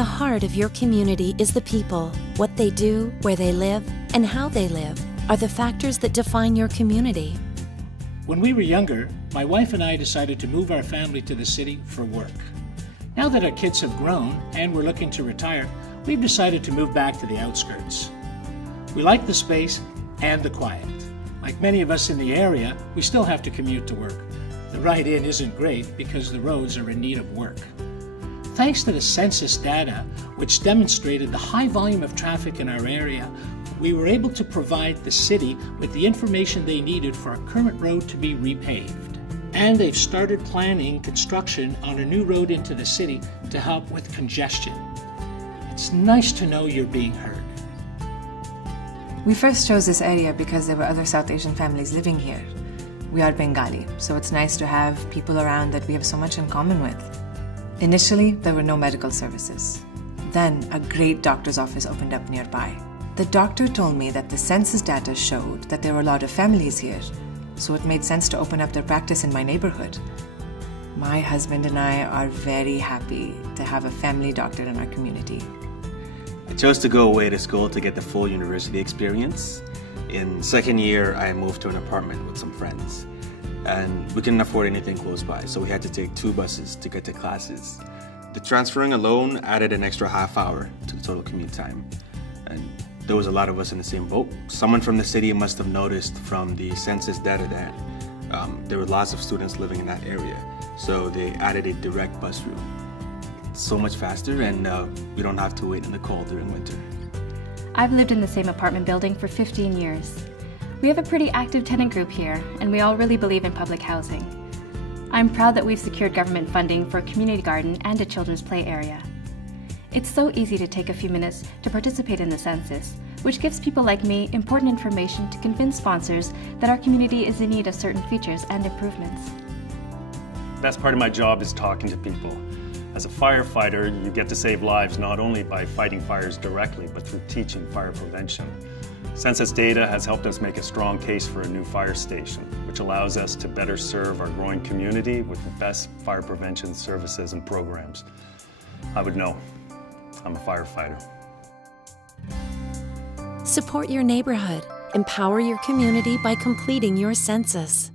the heart of your community is the people. What they do, where they live, and how they live are the factors that define your community. When we were younger, my wife and I decided to move our family to the city for work. Now that our kids have grown and we're looking to retire, we've decided to move back to the outskirts. We like the space and the quiet. Like many of us in the area, we still have to commute to work. The ride in isn't great because the roads are in need of work. Thanks to the census data, which demonstrated the high volume of traffic in our area, we were able to provide the city with the information they needed for our current road to be repaved. And they've started planning construction on a new road into the city to help with congestion. It's nice to know you're being heard. We first chose this area because there were other South Asian families living here. We are Bengali, so it's nice to have people around that we have so much in common with. Initially, there were no medical services. Then, a great doctor's office opened up nearby. The doctor told me that the census data showed that there were a lot of families here, so it made sense to open up their practice in my neighborhood. My husband and I are very happy to have a family doctor in our community. I chose to go away to school to get the full university experience. In second year, I moved to an apartment with some friends. And we couldn't afford anything close by, so we had to take 2 buses to get to classes. The transferring alone added an extra half hour to the total commute time. And there was a lot of us in the same boat. Someone from the city must have noticed from the census data that there were lots of students living in that area, so they added a direct bus route. It's so much faster, and we don't have to wait in the cold during winter. I've lived in the same apartment building for 15 years. We have a pretty active tenant group here, and we all really believe in public housing. I'm proud that we've secured government funding for a community garden and a children's play area. It's so easy to take a few minutes to participate in the census, which gives people like me important information to convince sponsors that our community is in need of certain features and improvements. The best part of my job is talking to people. As a firefighter, you get to save lives not only by fighting fires directly, but through teaching fire prevention. Census data has helped us make a strong case for a new fire station, which allows us to better serve our growing community with the best fire prevention services and programs. I would know. I'm a firefighter. Support your neighborhood. Empower your community by completing your census.